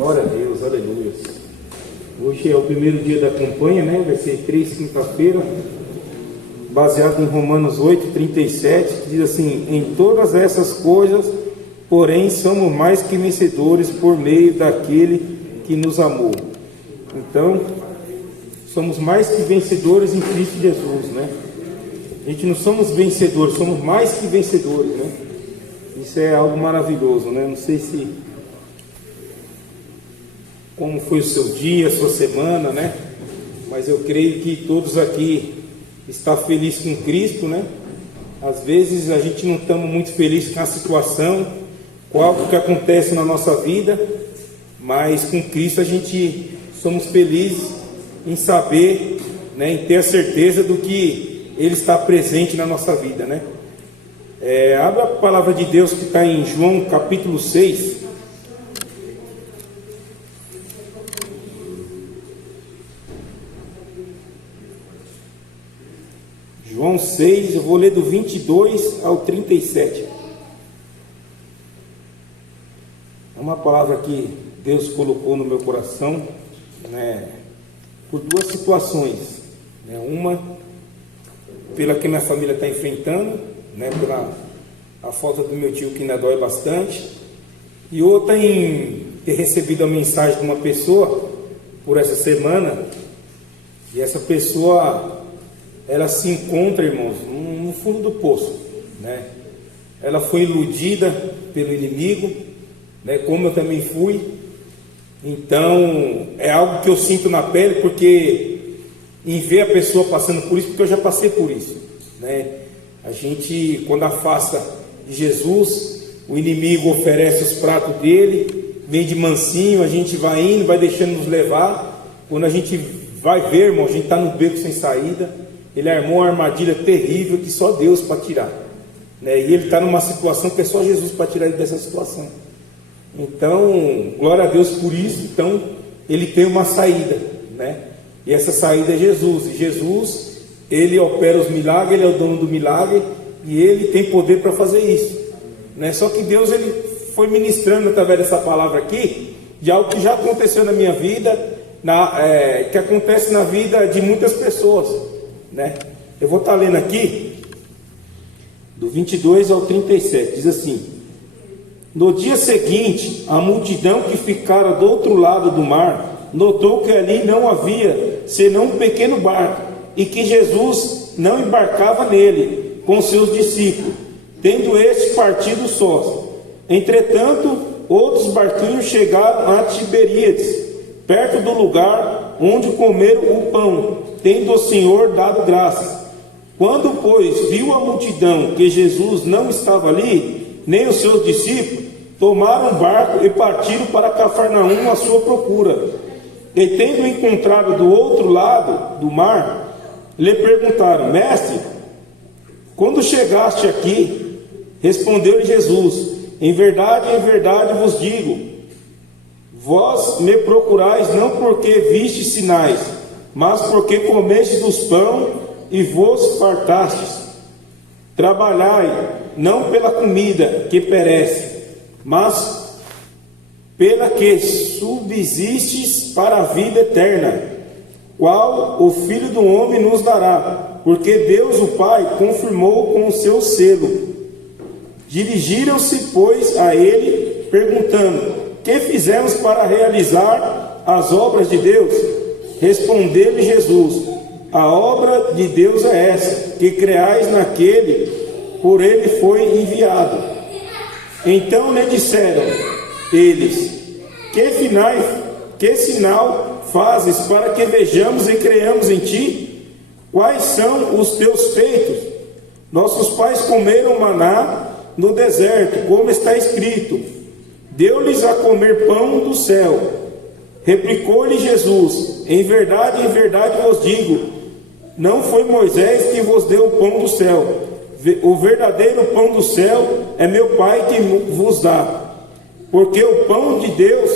Glória a Deus, aleluia. Hoje é o primeiro dia da campanha, né? Vai ser 3, quinta-feira, baseado em Romanos 8, 37, que diz assim: em todas essas coisas, porém, somos mais que vencedores por meio daquele que nos amou. Então, somos mais que vencedores em Cristo Jesus, né? A gente não somos vencedores, somos mais que vencedores, né? Isso é algo maravilhoso, né? Não sei se como foi o seu dia, a sua semana, né? Mas eu creio que todos aqui estão felizes com Cristo, né? Às vezes a gente não está muito feliz com a situação, com algo que acontece na nossa vida, mas com Cristo a gente somos felizes em saber, né? Em ter a certeza do que Ele está presente na nossa vida, né? Abra a palavra de Deus que está em João capítulo 6. João 6, eu vou ler do 22 ao 37. É uma palavra que Deus colocou no meu coração, né, por duas situações, né? Uma, pela que minha família está enfrentando, né, pela a falta do meu tio que ainda dói bastante, e outra em ter recebido a mensagem de uma pessoa por essa semana, e essa pessoa, ela se encontra, irmãos, no fundo do poço, né? Ela foi iludida pelo inimigo, né? Como eu também fui. Então é algo que eu sinto na pele, porque em ver a pessoa passando por isso, porque eu já passei por isso, né? A gente, quando afasta de Jesus, o inimigo oferece os pratos dele, vem de mansinho, a gente vai indo, vai deixando nos levar. Quando a gente vai ver, irmão, a gente está no beco sem saída. Ele armou uma armadilha terrível que só Deus para tirar, né? E ele está numa situação que é só Jesus para tirar ele dessa situação. Então, glória a Deus por isso. Então, ele tem uma saída, né? E essa saída é Jesus. E Jesus, ele opera os milagres, ele é o dono do milagre e ele tem poder para fazer isso, né? Só que Deus, ele foi ministrando através dessa palavra aqui de algo que já aconteceu na minha vida, que acontece na vida de muitas pessoas, né? Eu vou estar lendo aqui do 22 ao 37. Diz assim: no dia seguinte, a multidão que ficara do outro lado do mar notou que ali não havia senão um pequeno barco, e que Jesus não embarcava nele com seus discípulos, tendo este partido sós. Entretanto, outros barquinhos chegaram a Tiberíades, perto do lugar onde comeram o pão, tendo o Senhor dado graças. Quando, pois, viu a multidão que Jesus não estava ali, nem os seus discípulos, tomaram um barco e partiram para Cafarnaum à sua procura. E tendo encontrado do outro lado do mar, lhe perguntaram: mestre, quando chegaste aqui? Respondeu-lhe Jesus: em verdade vos digo, vós me procurais não porque vistes sinais, mas porque comestes dos pão e vos fartastes. Trabalhai não pela comida que perece, mas pela que subsistes para a vida eterna, qual o Filho do Homem nos dará, porque Deus o Pai confirmou com o seu selo. Dirigiram-se, pois, a ele, perguntando: que fizemos para realizar as obras de Deus? Respondeu-lhe Jesus: a obra de Deus é essa, que creais naquele por ele foi enviado. Então lhe disseram eles: que sinal fazes para que vejamos e creiamos em ti? Quais são os teus feitos? Nossos pais comeram maná no deserto, como está escrito: deu-lhes a comer pão do céu. Replicou-lhe Jesus: em verdade vos digo, não foi Moisés que vos deu o pão do céu. O verdadeiro pão do céu é meu Pai que vos dá. Porque o pão de Deus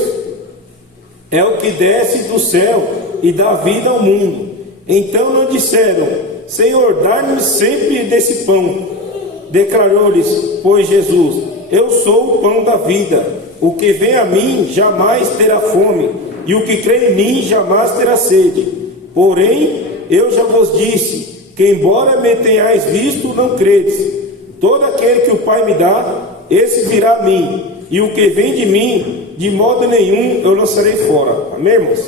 é o que desce do céu e dá vida ao mundo. Então não disseram: Senhor, dá-nos sempre desse pão. Declarou-lhes, pois, Jesus: eu sou o pão da vida. o que vem a mim jamais terá fome, e o que crê em mim jamais terá sede. Porém, eu já vos disse, que embora me tenhais visto, não credes. Todo aquele que o Pai me dá, esse virá a mim, e o que vem de mim, de modo nenhum eu lançarei fora. Amém, irmãos?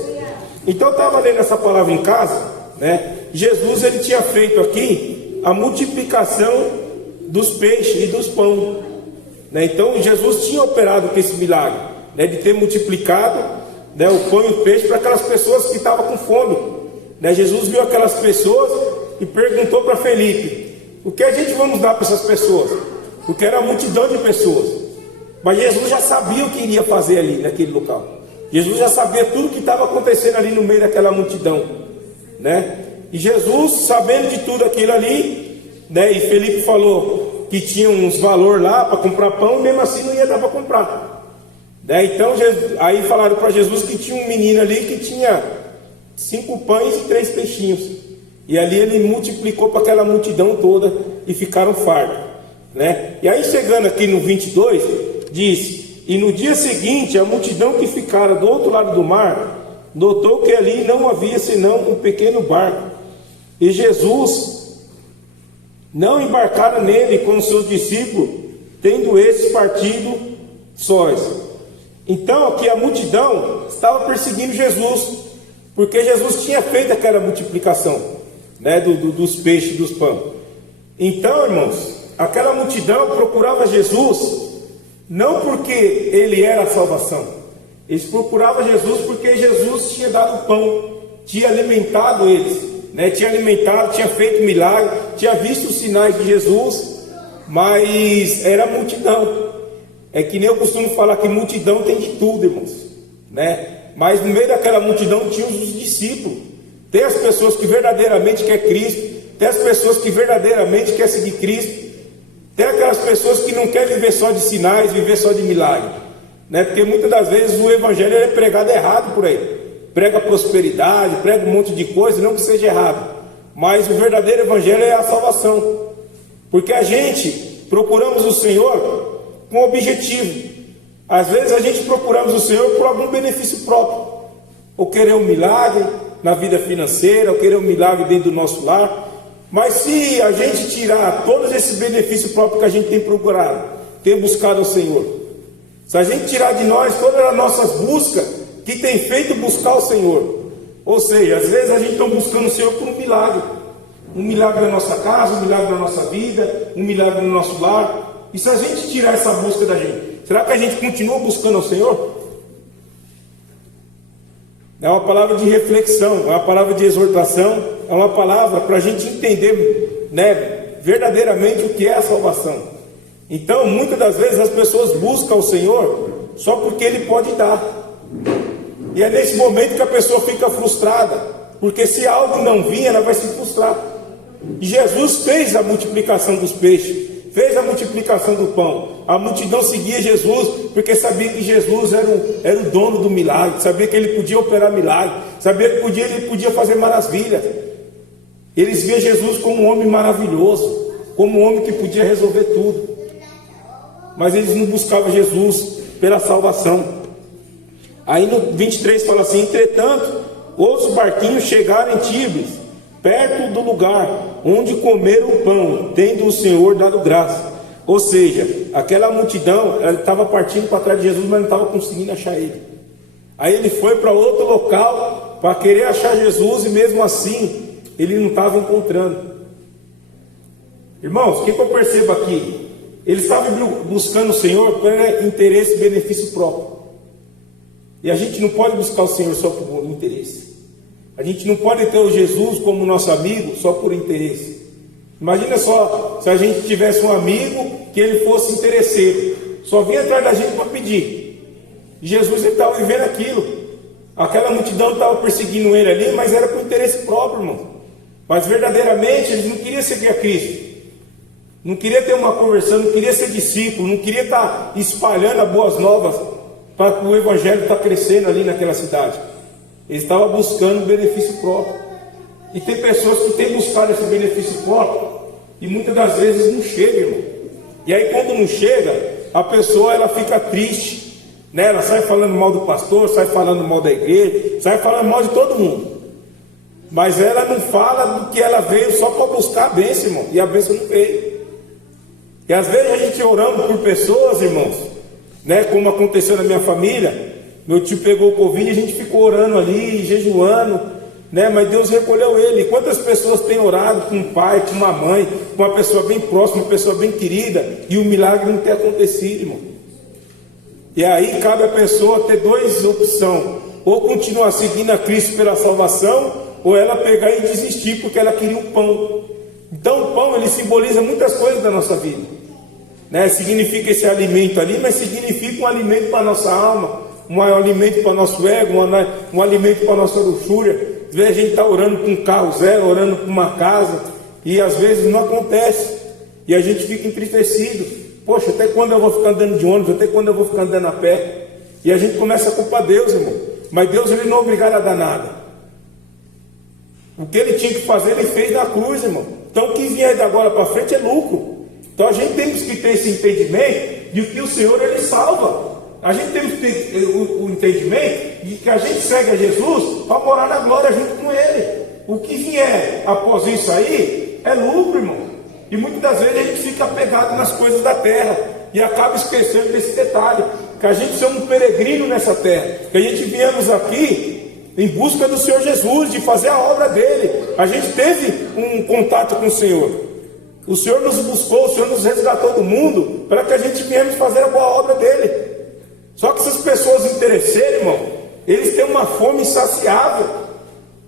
Então eu estava lendo essa palavra em casa, né? Jesus, ele tinha feito aqui a multiplicação dos peixes e dos pães, né? Então Jesus tinha operado com esse milagre, né? De ter multiplicado, né, o pão e o peixe para aquelas pessoas que estavam com fome, né? Jesus viu aquelas pessoas e perguntou para Felipe: o que a gente vamos dar para essas pessoas? Porque era uma multidão de pessoas. Mas Jesus já sabia o que iria fazer ali naquele local. Jesus já sabia tudo o que estava acontecendo ali no meio daquela multidão, né? E Jesus, sabendo de tudo aquilo ali, né? E Felipe falou que tinha uns valor lá para comprar pão, e mesmo assim não ia dar para comprar, né? Então aí falaram para Jesus que tinha um menino ali que tinha 5 pães e 3 peixinhos. E ali ele multiplicou para aquela multidão toda e ficaram fartos, né? E aí chegando aqui no 22, diz: e no dia seguinte a multidão que ficara do outro lado do mar notou que ali não havia senão um pequeno barco, e Jesus não embarcara nele com os seus discípulos, tendo esses partido sós. Então aqui a multidão estava perseguindo Jesus, porque Jesus tinha feito aquela multiplicação, né, dos peixes e dos pães. Então, irmãos, aquela multidão procurava Jesus não porque ele era a salvação. Eles procuravam Jesus porque Jesus tinha dado pão, tinha alimentado eles, né? Tinha alimentado, tinha feito milagre, tinha visto os sinais de Jesus. Mas era a multidão. É que nem eu costumo falar que multidão tem de tudo, irmãos, né? Mas no meio daquela multidão tinha os discípulos. Tem as pessoas que verdadeiramente querem Cristo, tem as pessoas que verdadeiramente querem seguir Cristo, tem aquelas pessoas que não querem viver só de sinais, viver só de milagre, né? Porque muitas das vezes o evangelho é pregado errado por aí. Prega prosperidade, prega um monte de coisa, não que seja errado, mas o verdadeiro evangelho é a salvação. Porque a gente procuramos o Senhor com objetivo. Às vezes a gente procuramos o Senhor por algum benefício próprio, ou querer um milagre na vida financeira, ou querer um milagre dentro do nosso lar. Mas se a gente tirar todos esses benefícios próprios que a gente tem procurado, tem buscado ao Senhor, se a gente tirar de nós todas as nossas buscas que tem feito buscar o Senhor, ou seja, às vezes a gente está buscando o Senhor por um milagre na nossa casa, um milagre na nossa vida, um milagre no nosso lar. E se a gente tirar essa busca da gente, será que a gente continua buscando ao Senhor? É uma palavra de reflexão, é uma palavra de exortação, é uma palavra para a gente entender, né, verdadeiramente o que é a salvação. Então, muitas das vezes as pessoas buscam o Senhor só porque Ele pode dar. E é nesse momento que a pessoa fica frustrada, porque se algo não vir, ela vai se frustrar. E Jesus fez a multiplicação dos peixes, fez a multiplicação do pão. A multidão seguia Jesus porque sabia que Jesus era o dono do milagre, sabia que ele podia operar milagre, sabia que ele podia fazer maravilhas. Eles viam Jesus como um homem maravilhoso, como um homem que podia resolver tudo. Mas eles não buscavam Jesus pela salvação. Aí no 23 fala assim: entretanto, outros barquinhos chegaram em Tíberis, perto do lugar onde comeram o pão, tendo o Senhor dado graça. Ou seja, aquela multidão estava partindo para trás de Jesus, mas não estava conseguindo achar ele. Aí ele foi para outro local para querer achar Jesus, e mesmo assim ele não estava encontrando. Irmãos, o que eu percebo aqui? Eles estavam buscando o Senhor por interesse e benefício próprio. E a gente não pode buscar o Senhor só por interesse. A gente não pode ter o Jesus como nosso amigo só por interesse. Imagina só se a gente tivesse um amigo que ele fosse interesseiro, só vinha atrás da gente para pedir. E Jesus estava vivendo aquilo. Aquela multidão estava perseguindo ele ali, mas era por interesse próprio, irmão. Mas verdadeiramente eles não queriam seguir a Cristo, não queria ter uma conversão, não queria ser discípulo, não queria estar espalhando as boas novas para que o evangelho está crescendo ali naquela cidade. Eles estavam buscando benefício próprio. E tem pessoas que têm buscado esse benefício próprio e muitas das vezes não chega, irmão. E aí quando não chega, a pessoa ela fica triste, né? Ela sai falando mal do pastor, sai falando mal da igreja, sai falando mal de todo mundo. Mas ela não fala do que ela veio só para buscar a bênção, irmão. E a bênção não veio. E às vezes a gente orando por pessoas, irmãos, né? Como aconteceu na minha família. Meu tio pegou o Covid e a gente ficou orando ali, jejuando, né? Mas Deus recolheu ele. Quantas pessoas têm orado com um pai, com uma mãe, com uma pessoa bem próxima, uma pessoa bem querida, e o milagre não tem acontecido, irmão. E aí cabe a pessoa ter duas opções: ou continuar seguindo a Cristo pela salvação, ou ela pegar e desistir porque ela queria um pão. Então o pão, ele simboliza muitas coisas da nossa vida, né? Significa esse alimento ali, mas significa um alimento para a nossa alma, um alimento para o nosso ego, um alimento para a nossa luxúria. Às vezes a gente está orando com um carro zero, orando com uma casa, e às vezes não acontece, e a gente fica entristecido. Poxa, até quando eu vou ficar andando de ônibus? Até quando eu vou ficar andando a pé? E a gente começa a culpar Deus, irmão. Mas Deus, ele não é obrigado a dar nada. O que ele tinha que fazer, ele fez na cruz, irmão. Então o que vier de agora para frente é lucro. Então a gente tem que ter esse entendimento de que o Senhor, ele salva. A gente tem que ter o entendimento de que a gente segue a Jesus para morar na glória junto com ele. O que vier após isso aí é lucro, irmão. E muitas das vezes a gente fica apegado nas coisas da terra e acaba esquecendo desse detalhe, que a gente é um peregrino nessa terra, que a gente viemos aqui em busca do Senhor Jesus, de fazer a obra dele. A gente teve um contato com o Senhor. O Senhor nos buscou, o Senhor nos resgatou do mundo para que a gente viesse fazer a boa obra dele. Só que essas pessoas interesseiras, irmão, eles têm uma fome insaciável.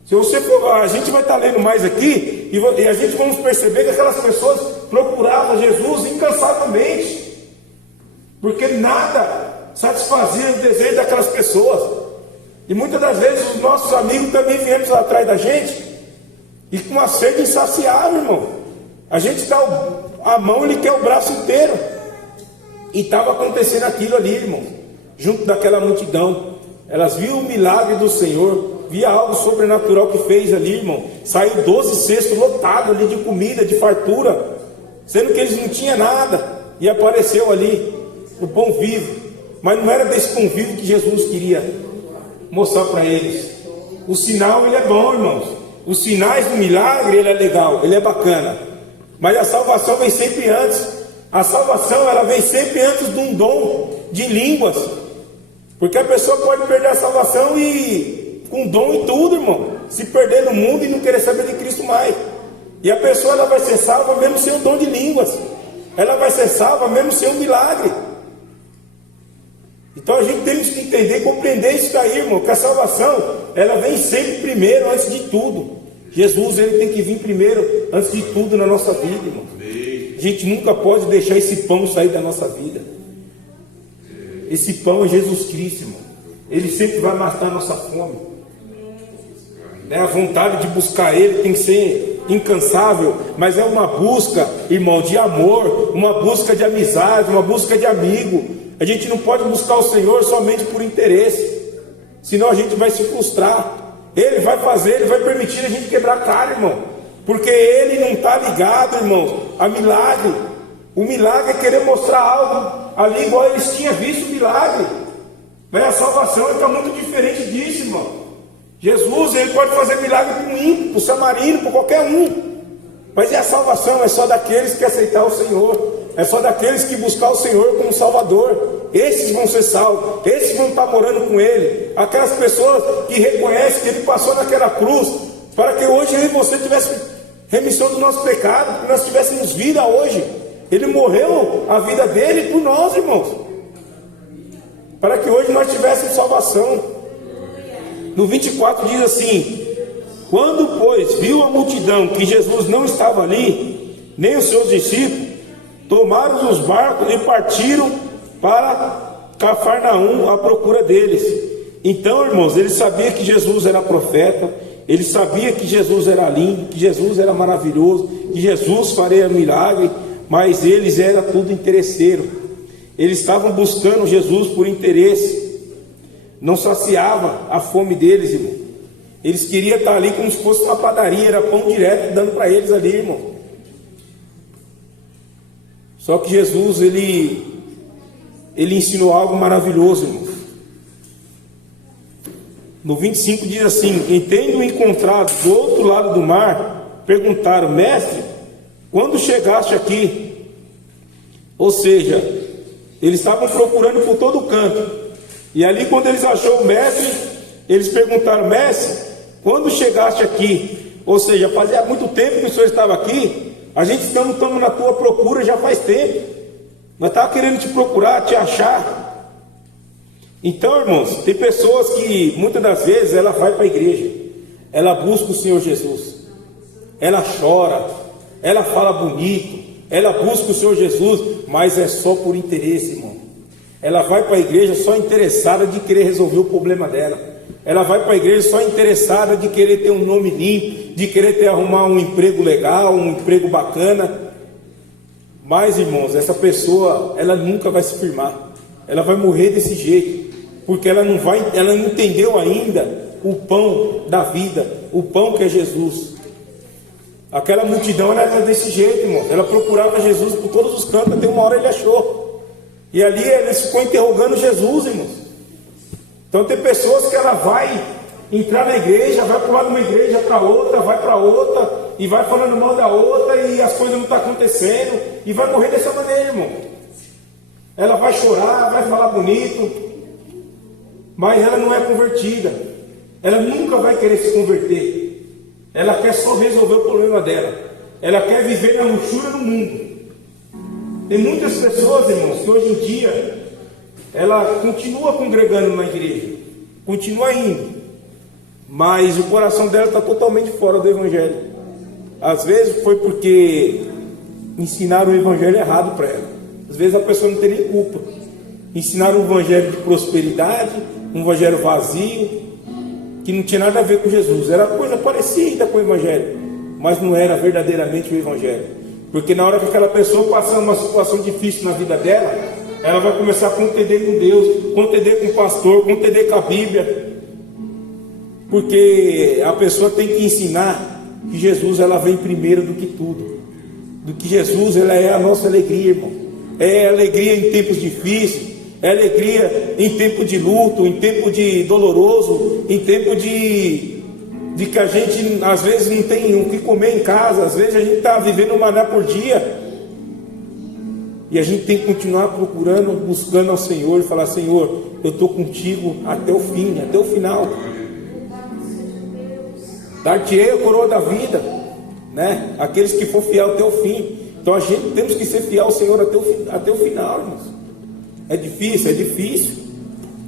Se você for, a gente vai estar lendo mais aqui e a gente vamos perceber que aquelas pessoas procuravam Jesus incansavelmente, porque nada satisfazia o desejo daquelas pessoas. E muitas das vezes os nossos amigos também viemos atrás da gente e com uma sede insaciável, irmão. A gente dá a mão, ele quer o braço inteiro. E estava acontecendo aquilo ali, irmão, junto daquela multidão. Elas viam o milagre do Senhor, via algo sobrenatural que fez ali, irmão. Saiu 12 cestos lotados ali de comida, de fartura, sendo que eles não tinham nada. E apareceu ali o pão vivo. Mas não era desse pão vivo que Jesus queria mostrar para eles. O sinal, ele é bom, irmãos. Os sinais do milagre, ele é legal, ele é bacana. Mas a salvação vem sempre antes. A salvação, ela vem sempre antes de um dom de línguas. Porque a pessoa pode perder a salvação e com dom e tudo, irmão, se perder no mundo e não querer saber de Cristo mais. E a pessoa, ela vai ser salva mesmo sem o dom de línguas. Ela vai ser salva mesmo sem o milagre. Então a gente tem que entender e compreender isso daí, irmão, que a salvação, ela vem sempre primeiro, antes de tudo. Jesus, ele tem que vir primeiro, antes de tudo na nossa vida, irmão. A gente nunca pode deixar esse pão sair da nossa vida. Esse pão é Jesus Cristo, irmão. Ele sempre vai matar a nossa fome, né? A vontade de buscar ele tem que ser incansável, mas é uma busca, irmão, de amor, uma busca de amizade, uma busca de amigo. A gente não pode buscar o Senhor somente por interesse, senão a gente vai se frustrar. Ele vai fazer, ele vai permitir a gente quebrar a cara, irmão, porque ele não está ligado, irmão, a milagre. O milagre é querer mostrar algo ali igual eles tinham visto o milagre. Mas a salvação está muito diferente disso, irmão. Jesus, ele pode fazer milagre para um ímpio, para o samarino, para qualquer um. Mas a salvação é só daqueles que aceitar o Senhor. É só daqueles que buscar o Senhor como Salvador. Esses vão ser salvos. Esses vão estar morando com Ele. Aquelas pessoas que reconhecem que Ele passou naquela cruz, para que hoje eu e você tivesse remissão do nosso pecado, que nós tivéssemos vida hoje. Ele morreu a vida dele por nós, irmãos, para que hoje nós tivéssemos salvação. No 24 diz assim: quando, pois, viu a multidão que Jesus não estava ali, nem os seus discípulos, tomaram os barcos e partiram para Cafarnaum à procura deles. Então, irmãos, ele sabia que Jesus era profeta, ele sabia que Jesus era lindo, que Jesus era maravilhoso, que Jesus faria milagre, mas eles eram tudo interesseiro. Eles estavam buscando Jesus por interesse, não saciava a fome deles, irmão. Eles queriam estar ali como se fosse uma padaria, era pão direto dando para eles ali, irmão. Só que Jesus, ele ensinou algo maravilhoso, irmão. No 25 diz assim: e tendo encontrado do outro lado do mar, perguntaram: mestre, quando chegaste aqui? Ou seja, eles estavam procurando por todo canto, e ali quando eles acharam o mestre, eles perguntaram: mestre, quando chegaste aqui? Ou seja, fazia muito tempo que o senhor estava aqui, a gente estamos na tua procura já faz tempo, nós estávamos querendo te procurar, te achar. Então, irmãos, tem pessoas que muitas das vezes ela vai para a igreja, ela busca o Senhor Jesus, ela chora, ela fala bonito, ela busca o Senhor Jesus, mas é só por interesse, irmão. Ela vai para a igreja só interessada de querer resolver o problema dela. Ela vai para a igreja só interessada de querer ter um nome limpo, de querer arrumar um emprego legal, um emprego bacana. Mas, irmãos, essa pessoa, ela nunca vai se firmar. Ela vai morrer desse jeito, porque ela não entendeu ainda o pão da vida, o pão que é Jesus. Aquela multidão, ela era desse jeito, irmão. Ela procurava Jesus por todos os cantos, até uma hora ele achou. E ali ele ficou interrogando Jesus, irmãos. Então tem pessoas que ela vai entrar na igreja, vai pular de uma igreja para outra, vai para outra, e vai falando mal da outra, e as coisas não estão acontecendo, e vai morrer dessa maneira, irmão. Ela vai chorar, vai falar bonito, mas ela não é convertida. Ela nunca vai querer se converter. Ela quer só resolver o problema dela. Ela quer viver na luxúria do mundo. Tem muitas pessoas, irmãos, que hoje em dia ela continua congregando na igreja, continua indo, mas o coração dela está totalmente fora do evangelho. Às vezes foi porque ensinaram o evangelho errado para ela. Às vezes a pessoa não tem nem culpa. Ensinaram um evangelho de prosperidade, um evangelho vazio, que não tinha nada a ver com Jesus. Era coisa parecida com o evangelho, mas não era verdadeiramente o evangelho. Porque na hora que aquela pessoa passar uma situação difícil na vida dela, ela vai começar a contender com Deus, contender com o pastor, contender com a Bíblia. Porque a pessoa tem que ensinar que Jesus, ela vem primeiro do que tudo. Do que Jesus, ela é a nossa alegria, irmão. É alegria em tempos difíceis, é alegria em tempo de luto, em tempo de doloroso, em tempo de que a gente às vezes não tem o que comer em casa, às vezes a gente está vivendo um maná por dia, e a gente tem que continuar procurando, buscando ao Senhor e falar: Senhor, eu estou contigo até o fim, até o final. Dar-te-ei a coroa da vida, né? Aqueles que for fiel até o fim. Então a gente temos que ser fiel ao Senhor até o final, irmãos. É difícil, é difícil.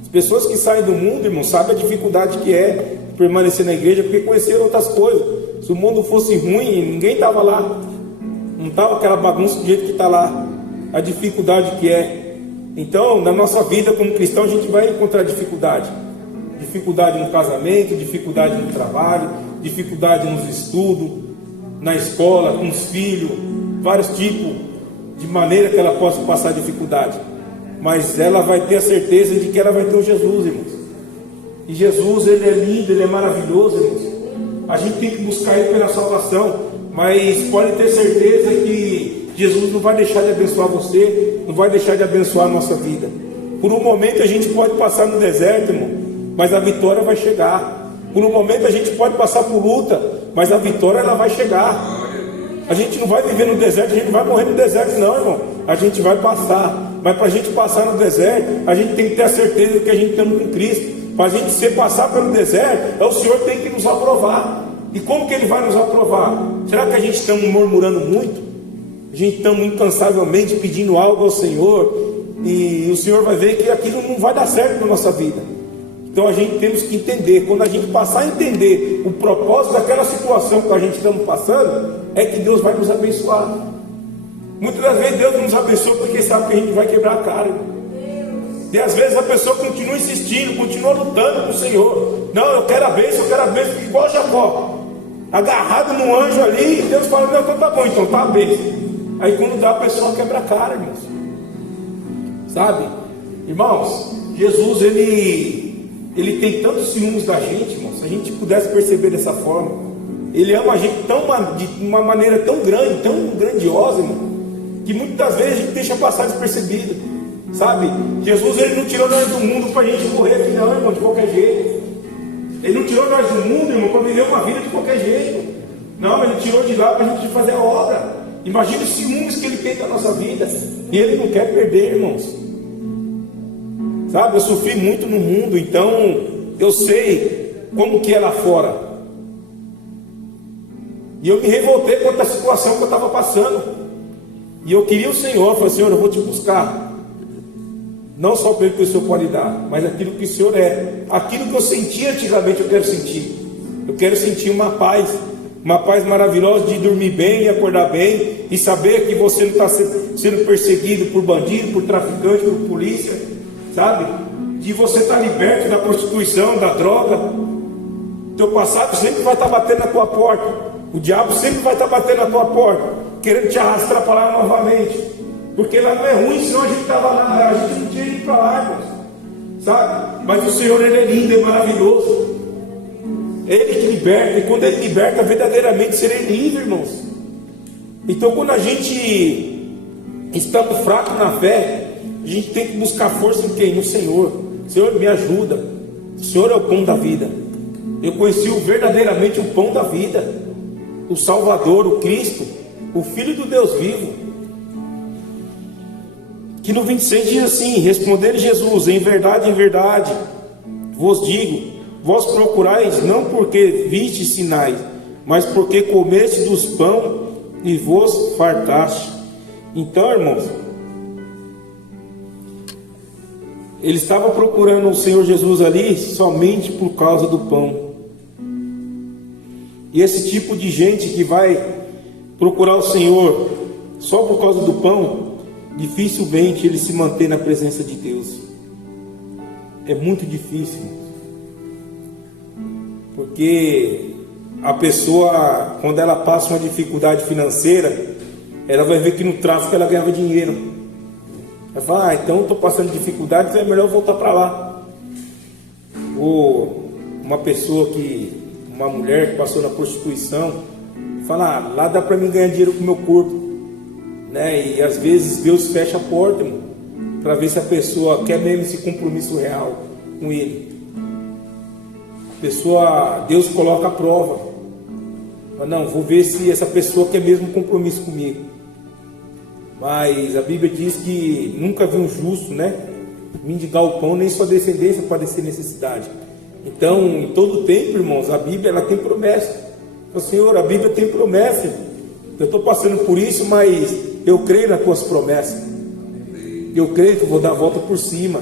As pessoas que saem do mundo, irmão, sabem a dificuldade que é permanecer na igreja, porque conheceram outras coisas. Se o mundo fosse ruim, ninguém estava lá. Não estava aquela bagunça do jeito que está lá. A dificuldade que é. Então, na nossa vida como cristão, a gente vai encontrar dificuldade. Dificuldade no casamento, dificuldade no trabalho, dificuldade nos estudos, na escola, com os filhos, vários tipos de maneira que ela possa passar dificuldade. Mas ela vai ter a certeza de que ela vai ter o Jesus, irmãos. E Jesus, ele é lindo, ele é maravilhoso, irmãos. A gente tem que buscar ele pela salvação, mas pode ter certeza que Jesus não vai deixar de abençoar você, não vai deixar de abençoar a nossa vida. Por um momento a gente pode passar no deserto, irmão, mas a vitória vai chegar. Por um momento a gente pode passar por luta, mas a vitória ela vai chegar. A gente não vai viver no deserto, a gente não vai morrer no deserto não, irmão. A gente vai passar, mas para a gente passar no deserto, a gente tem que ter a certeza que a gente está com Cristo. Para a gente ser passar pelo deserto, o Senhor tem que nos aprovar. E como que Ele vai nos aprovar? Será que a gente está murmurando muito? A gente está incansavelmente pedindo algo ao Senhor, e o Senhor vai ver que aquilo não vai dar certo na nossa vida. Então a gente temos que entender. Quando a gente passar a entender o propósito daquela situação que a gente está passando, é que Deus vai nos abençoar. Muitas das vezes Deus nos abençoa porque sabe que a gente vai quebrar a cara. E às vezes a pessoa continua insistindo, continua lutando com o Senhor. Não, eu quero a bênção, igual Jacó, agarrado num anjo ali, e Deus fala: não, então tá bom, então tá a bênção. Aí quando dá, a pessoa quebra a cara, irmãos. Sabe? Irmãos, Jesus, ele tem tantos ciúmes da gente, irmãos. Se a gente pudesse perceber dessa forma, Ele ama a gente de uma maneira tão grande, tão grandiosa, irmão, que muitas das vezes a gente deixa passar despercebido. Sabe? Jesus, ele não tirou nós do mundo para a gente morrer aqui não, irmão, de qualquer jeito. Ele não tirou nós do mundo, irmão, para viver uma vida de qualquer jeito. Não, Ele tirou de lá para a gente fazer a obra. Imagina os ciúmes que Ele tem da nossa vida. E Ele não quer perder, irmãos. Sabe, eu sofri muito no mundo, então eu sei como que é lá fora. E eu me revoltei contra a situação que eu estava passando. E eu queria o Senhor, eu falei, Senhor, eu vou te buscar. Não só pelo que o Senhor pode dar, mas aquilo que o Senhor é. Aquilo que eu sentia antigamente, eu quero sentir. Eu quero sentir uma paz maravilhosa de dormir bem e acordar bem, e saber que você não está sendo perseguido por bandido, por traficante, por polícia, sabe? De você estar liberto da prostituição, da droga. Teu passado sempre vai estar batendo na tua porta. O diabo sempre vai estar batendo na tua porta, querendo te arrastar para lá novamente. Porque lá não é ruim, senão a gente estava lá, a gente não tinha ido para lá, irmãos, sabe? Mas o Senhor, Ele é lindo, é maravilhoso. Ele que liberta, e quando Ele liberta, verdadeiramente serei livre, irmãos. Então, quando a gente está fraco na fé, a gente tem que buscar força em quem? No Senhor. Senhor, me ajuda. O Senhor é o pão da vida. Eu conheci verdadeiramente o pão da vida, o Salvador, o Cristo, o Filho do Deus vivo. Que no 26 diz assim: respondeu Jesus, em verdade, vos digo, vós procurais não porque viste sinais, mas porque comeste dos pão e vos fartaste. Então, irmãos, ele estava procurando o Senhor Jesus ali somente por causa do pão. E esse tipo de gente que vai procurar o Senhor só por causa do pão, dificilmente ele se mantém na presença de Deus. É muito difícil, porque a pessoa, quando ela passa uma dificuldade financeira, ela vai ver que no tráfico ela ganhava dinheiro. Ela fala, então estou passando dificuldade, então é melhor voltar para lá. Ou uma mulher que passou na prostituição, fala, lá dá para mim ganhar dinheiro com o meu corpo, né? E às vezes Deus fecha a porta, para ver se a pessoa quer mesmo esse compromisso real com Ele. Deus coloca a prova. Não, vou ver se essa pessoa quer mesmo um compromisso comigo. Mas a Bíblia diz que nunca viu um justo, né, mendigar o pão, nem sua descendência padecer necessidade. Então, em todo tempo, irmãos, a Bíblia ela tem promessa. Então, Senhor, a Bíblia tem promessa. Eu estou passando por isso, mas eu creio nas tuas promessas. Eu creio que vou dar a volta por cima.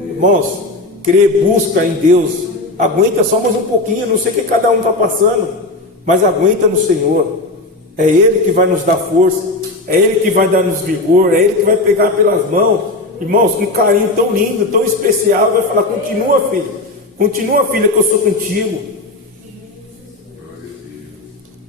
Irmãos, crê, busca em Deus. Aguenta só mais um pouquinho. Não sei o que cada um está passando, mas aguenta no Senhor. É Ele que vai nos dar força. É Ele que vai dar-nos vigor. É Ele que vai pegar pelas mãos, irmãos, com um carinho tão lindo, tão especial. Vai falar, continua, filho. Continua, filha, que eu sou contigo.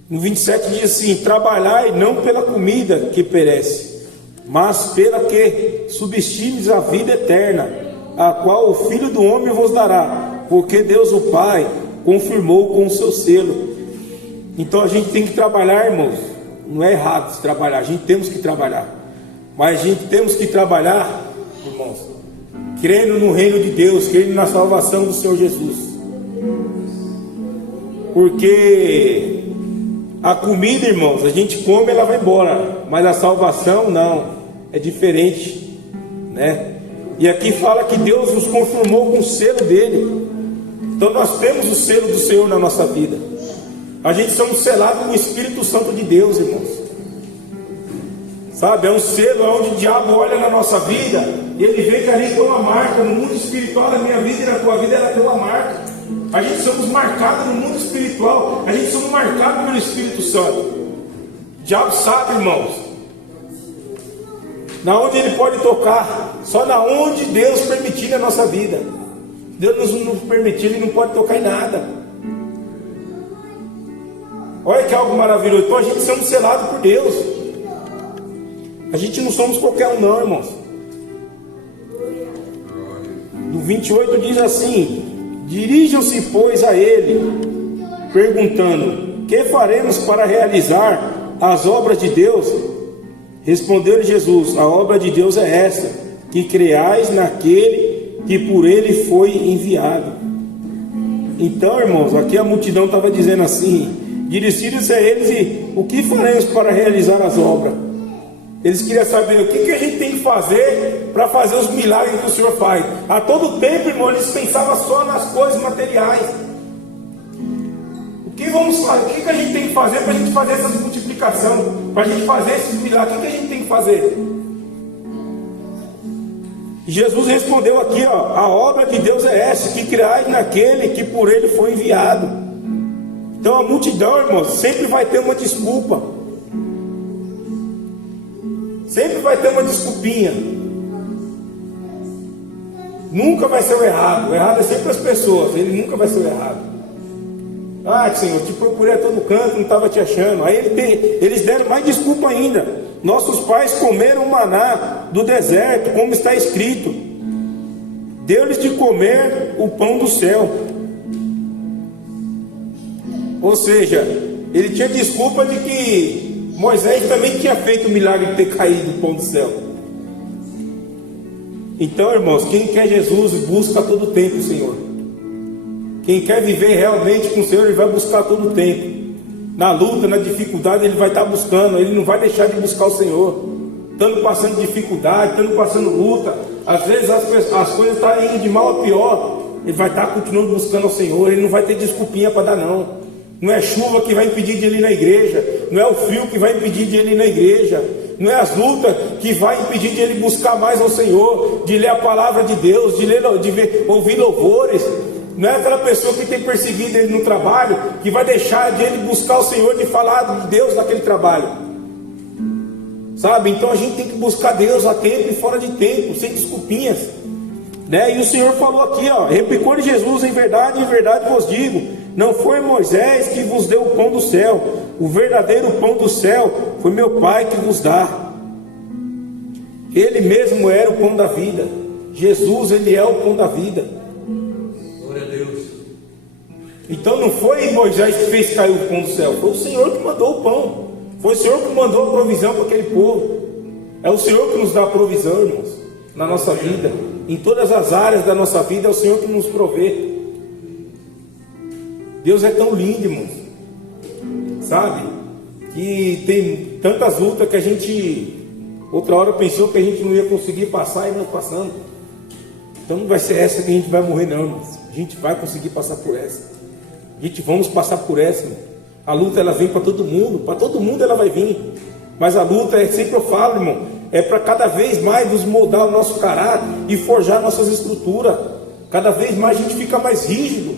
No 27 diz assim: trabalhai não pela comida que perece, mas pela que substimes a vida eterna, a qual o Filho do Homem vos dará, porque Deus o Pai confirmou com o seu selo. Então a gente tem que trabalhar, irmãos. Não é errado se trabalhar, a gente temos que trabalhar, mas a gente temos que trabalhar, irmãos, crendo no reino de Deus, crendo na salvação do Senhor Jesus. Porque a comida, irmãos, a gente come, ela vai embora, mas a salvação não, é diferente, né? E aqui fala que Deus nos confirmou com o selo dele. Então nós temos o selo do Senhor na nossa vida. A gente somos selados com o Espírito Santo de Deus, irmãos. Sabe, é um selo onde o diabo olha na nossa vida e ele vê que ali tem uma marca. No mundo espiritual, na minha vida e na tua vida, ela tem uma marca. A gente somos marcados no mundo espiritual, a gente somos marcados pelo Espírito Santo. O diabo sabe, irmãos, na onde ele pode tocar, só na onde Deus permitir na nossa vida. Deus não permitir, ele não pode tocar em nada. Olha que algo maravilhoso. Então a gente somos selados por Deus. A gente não somos qualquer um não, irmãos. No 28 diz assim: dirijam-se, pois, a ele, perguntando: que faremos para realizar as obras de Deus? Respondeu-lhe Jesus: a obra de Deus é essa, que creais naquele que por ele foi enviado. Então, irmãos, aqui a multidão estava dizendo assim: dirigiram-se a eles e o que faremos para realizar as obras? Eles queriam saber o que a gente tem que fazer para fazer os milagres que o Senhor faz. A todo tempo, irmão, eles pensavam só nas coisas materiais. O que vamos fazer? O que a gente tem que fazer para a gente fazer essa multiplicação? Para a gente fazer esses milagres? O que a gente tem que fazer? E Jesus respondeu aqui, ó: a obra de Deus é essa, que criai naquele que por ele foi enviado. Então a multidão, irmãos, sempre vai ter uma desculpa. Sempre vai ter uma desculpinha. Nunca vai ser o errado. O errado é sempre as pessoas. Ele nunca vai ser o errado. Ah, Senhor, te procurei a todo canto, não estava te achando. Aí eles deram mais desculpa ainda. Nossos pais comeram maná do deserto, como está escrito: deu-lhes de comer o pão do céu. Ou seja, ele tinha desculpa de que Moisés também tinha feito o milagre de ter caído do pão do céu. Então, irmãos, quem quer Jesus busca a todo tempo o Senhor. Quem quer viver realmente com o Senhor, ele vai buscar a todo tempo. Na luta, na dificuldade, ele vai estar buscando. Ele não vai deixar de buscar o Senhor. Estando passando dificuldade, estando passando luta, às vezes as coisas estão indo de mal a pior, ele vai estar continuando buscando o Senhor. Ele não vai ter desculpinha para dar, não. Não é chuva que vai impedir de ele ir na igreja. Não é o frio que vai impedir de ele ir na igreja. Não é as lutas que vai impedir de ele buscar mais ao Senhor, de ler a palavra de Deus, ouvir louvores. Não é aquela pessoa que tem perseguido ele no trabalho que vai deixar de ele buscar o Senhor, de falar de Deus naquele trabalho. Sabe? Então a gente tem que buscar Deus a tempo e fora de tempo, sem desculpinhas, né? E o Senhor falou aqui, ó: replicou-lhe Jesus: em verdade vos digo, não foi Moisés que vos deu o pão do céu, o verdadeiro pão do céu foi meu Pai que vos dá. Ele mesmo era o pão da vida. Jesus, ele é o pão da vida. Glória a Deus. Então não foi Moisés que fez cair o pão do céu, foi o Senhor que mandou o pão. Foi o Senhor que mandou a provisão para aquele povo. É o Senhor que nos dá a provisão, irmãos, na nossa vida. Em todas as áreas da nossa vida é o Senhor que nos provê. Deus é tão lindo, irmãos, sabe? Que tem tantas lutas que a gente outra hora pensou que a gente não ia conseguir passar, e nós passamos. Então não vai ser essa que a gente vai morrer, não, irmãos. A gente vai conseguir passar por essa. A gente vamos passar por essa, irmão. A luta, ela vem para todo mundo ela vai vir. Mas a luta, sempre eu falo, irmão, é para cada vez mais nos moldar o nosso caráter e forjar nossas estruturas. Cada vez mais a gente fica mais rígido,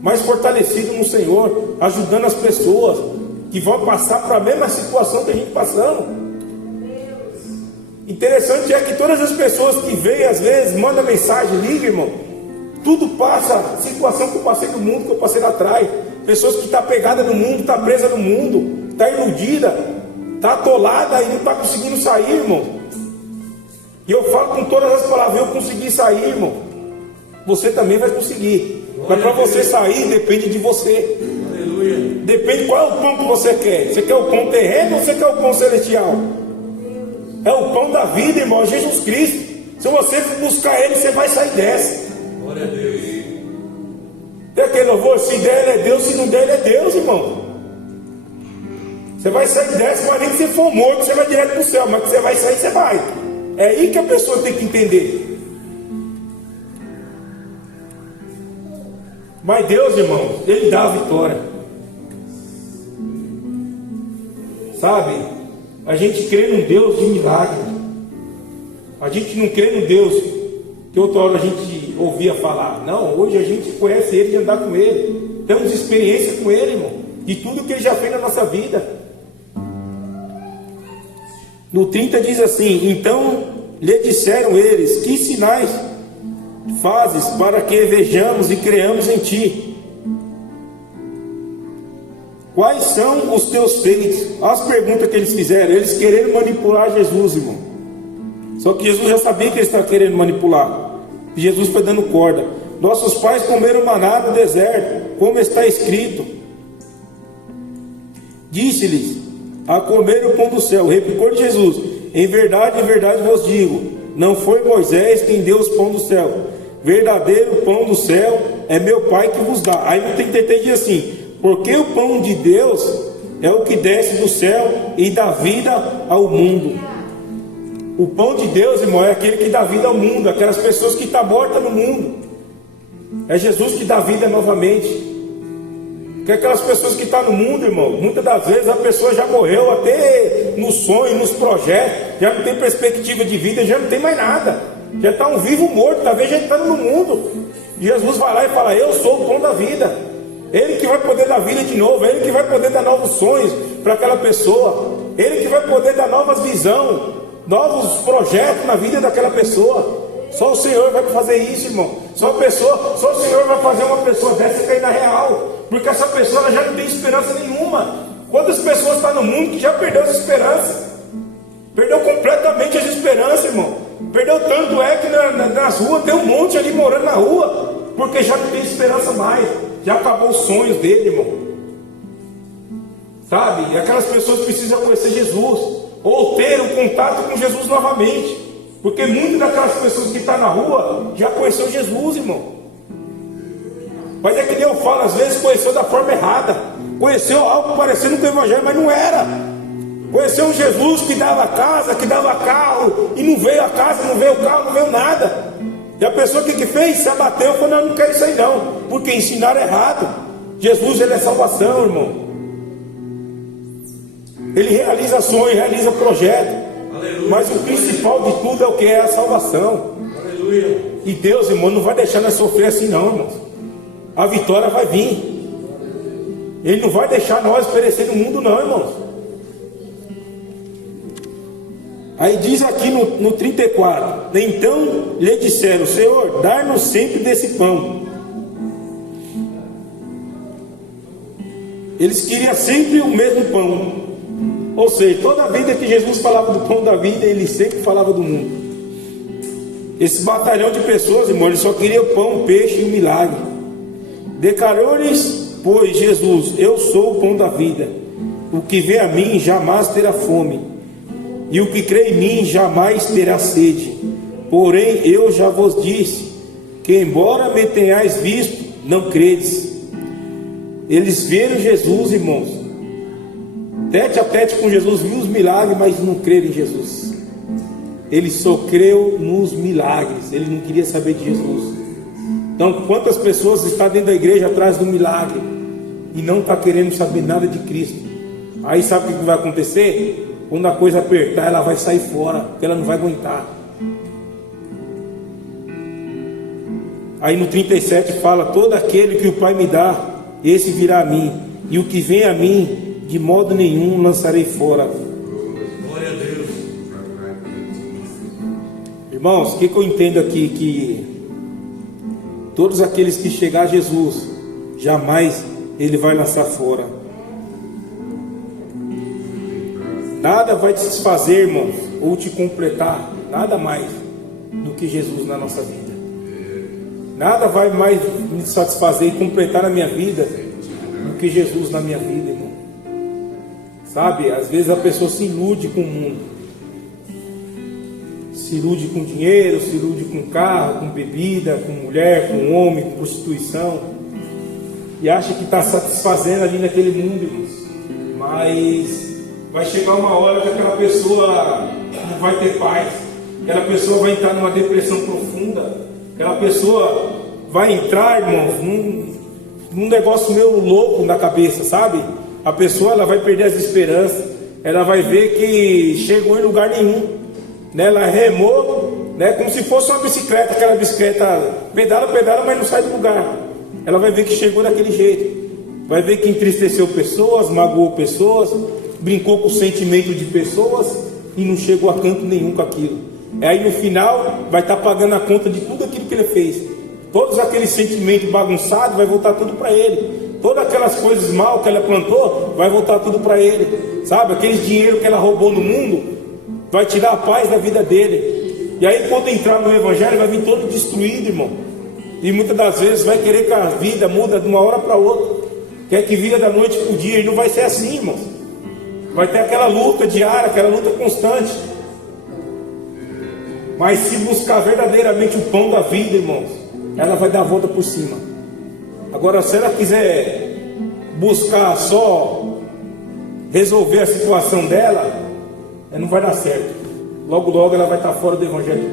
mais fortalecido no Senhor, ajudando as pessoas que vão passar para a mesma situação que a gente passamos. Interessante é que todas as pessoas que veem, às vezes, mandam mensagem, ligam, irmão, tudo passa, situação que eu passei no mundo, que eu passei lá atrás. Pessoas que estão pegadas no mundo, estão presas no mundo, está iludida, está atolada e não está conseguindo sair, irmão. E eu falo com todas as palavras: eu consegui sair, irmão. Você também vai conseguir. Mas para você sair, depende de você. Aleluia. Depende qual é o pão que você quer. Você quer o pão terreno ou você quer o pão celestial? É o pão da vida, irmão, é Jesus Cristo. Se você buscar Ele, você vai sair dessa. Glória a Deus. Tem aquele louvor: se der Ele é Deus, se não der Ele é Deus, irmão. Você vai sair dessa, mas nem que você for morto, você vai direto para o céu. Mas que você vai sair, você vai. É aí que a pessoa tem que entender. Mas Deus, irmão, Ele dá a vitória. Sabe? A gente crê num Deus de milagre. A gente não crê num Deus que outra hora a gente ouvia falar. Não, hoje a gente conhece Ele, de andar com Ele. Temos experiência com Ele, irmão, de tudo que Ele já fez na nossa vida. No 30 diz assim: então lhe disseram eles: que sinais fazes para que vejamos e creamos em Ti? Quais são os teus feitos? As perguntas que eles fizeram, eles querendo manipular Jesus, irmão. Só que Jesus já sabia que eles estavam querendo manipular. E Jesus foi dando corda. Nossos pais comeram maná no deserto, como está escrito. Disse-lhes: a comer o pão do céu. Replicou Jesus: em verdade vos digo, não foi Moisés quem deu o pão do céu. verdadeiro pão do céu é meu Pai que vos dá. Aí no 33 diz assim: porque o pão de Deus é o que desce do céu e dá vida ao mundo. O pão de Deus, irmão, é aquele que dá vida ao mundo, aquelas pessoas que estão mortas no mundo. É Jesus que dá vida novamente. Porque aquelas pessoas que estão no mundo, irmão, muitas das vezes a pessoa já morreu até no sonho, nos projetos, já não tem perspectiva de vida, já não tem mais nada, já está um vivo morto, talvez já está no mundo. Jesus vai lá e fala: eu sou o pão da vida. Ele que vai poder dar vida de novo, Ele que vai poder dar novos sonhos para aquela pessoa, Ele que vai poder dar novas visões, novos projetos na vida daquela pessoa. Só o Senhor vai fazer isso, irmão. Só o Senhor vai fazer uma pessoa dessa cair na real. Porque essa pessoa ela já não tem esperança nenhuma. Quantas pessoas estão no mundo que já perdeu as esperanças? Perdeu completamente as esperanças, irmão. Perdeu tanto é que nas ruas tem um monte ali morando na rua, porque já não tem esperança mais. Já acabou os sonhos dele, irmão. Sabe? E aquelas pessoas precisam conhecer Jesus, ou ter um contato com Jesus novamente. Porque muitas daquelas pessoas que estão na rua já conheceu Jesus, irmão. Mas é que nem eu falo, às vezes conheceu da forma errada. Conheceu algo parecendo com o Evangelho, mas não era. Conheceu um Jesus que dava casa, que dava carro, e não veio a casa, não veio o carro, não veio nada. E a pessoa que fez? Se abateu e falou: não, não quero isso aí não, porque ensinaram errado. Jesus, Ele é salvação, irmão. Ele realiza sonhos, realiza projetos. Aleluia. Mas o principal de tudo é o que? É a salvação. Aleluia. E Deus, irmão, não vai deixar nós sofrer assim não, irmãos. A vitória vai vir. Ele não vai deixar nós perecer no mundo não, irmãos. Aí diz aqui no 34: então lhe disseram: Senhor, dá-nos sempre desse pão. Eles queriam sempre o mesmo pão. Ou seja, toda a vida que Jesus falava do pão da vida, Ele sempre falava do mundo. Esse batalhão de pessoas, irmão, eles só queriam o pão, o peixe e o milagre. Declarou-lhes, pois, Jesus: eu sou o pão da vida. O que vem a mim jamais terá fome, e o que crê em mim jamais terá sede. Porém, eu já vos disse que, embora me tenhais visto, não credes. Eles viram Jesus, irmãos, tete a tete com Jesus, viu os milagres, mas não creram em Jesus. Ele só creu nos milagres, ele não queria saber de Jesus. Então, quantas pessoas estão dentro da igreja atrás do milagre e não está querendo saber nada de Cristo? Aí sabe o que vai acontecer? Quando a coisa apertar, ela vai sair fora, porque ela não vai aguentar. Aí no 37 fala: todo aquele que o Pai me dá, esse virá a mim, e o que vem a mim, de modo nenhum lançarei fora. Glória a Deus. Irmãos, o que eu entendo aqui? Que todos aqueles que chegar a Jesus, jamais Ele vai lançar fora. Nada vai te satisfazer, irmãos, ou te completar, nada mais do que Jesus na nossa vida. Nada vai mais me satisfazer e completar na minha vida do que Jesus na minha vida, irmão. Sabe, às vezes a pessoa se ilude com o mundo, se ilude com dinheiro, se ilude com carro, com bebida, com mulher, com homem, com prostituição, e acha que está satisfazendo ali naquele mundo, irmãos. Mas vai chegar uma hora que aquela pessoa não vai ter paz, aquela pessoa vai entrar numa depressão profunda, aquela pessoa vai entrar, irmãos, num negócio meio louco na cabeça, sabe? A pessoa ela vai perder as esperanças, ela vai ver que chegou em lugar nenhum, né? Ela remou, né? Como se fosse uma bicicleta, aquela bicicleta pedala, mas não sai do lugar. Ela vai ver que chegou daquele jeito, vai ver que entristeceu pessoas, magoou pessoas, brincou com o sentimento de pessoas e não chegou a canto nenhum com aquilo. Aí no final vai estar pagando a conta de tudo aquilo que ele fez. Todos aqueles sentimentos bagunçados vai voltar tudo para ele. Todas aquelas coisas mal que ela plantou vai voltar tudo para ele. Sabe, aquele dinheiro que ela roubou no mundo vai tirar a paz da vida dele. E aí quando entrar no Evangelho vai vir todo destruído, irmão. E muitas das vezes vai querer que a vida muda de uma hora para outra. Quer que vira da noite para o dia. E não vai ser assim, irmãos. Vai ter aquela luta diária, aquela luta constante. Mas se buscar verdadeiramente o pão da vida, irmãos, ela vai dar a volta por cima. Agora, se ela quiser buscar só resolver a situação dela, não vai dar certo. Logo, logo ela vai estar fora do Evangelho.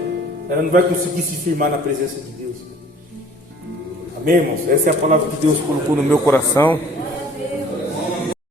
Ela não vai conseguir se firmar na presença de Deus. Amém, irmãos? Essa é a palavra que Deus colocou no meu coração.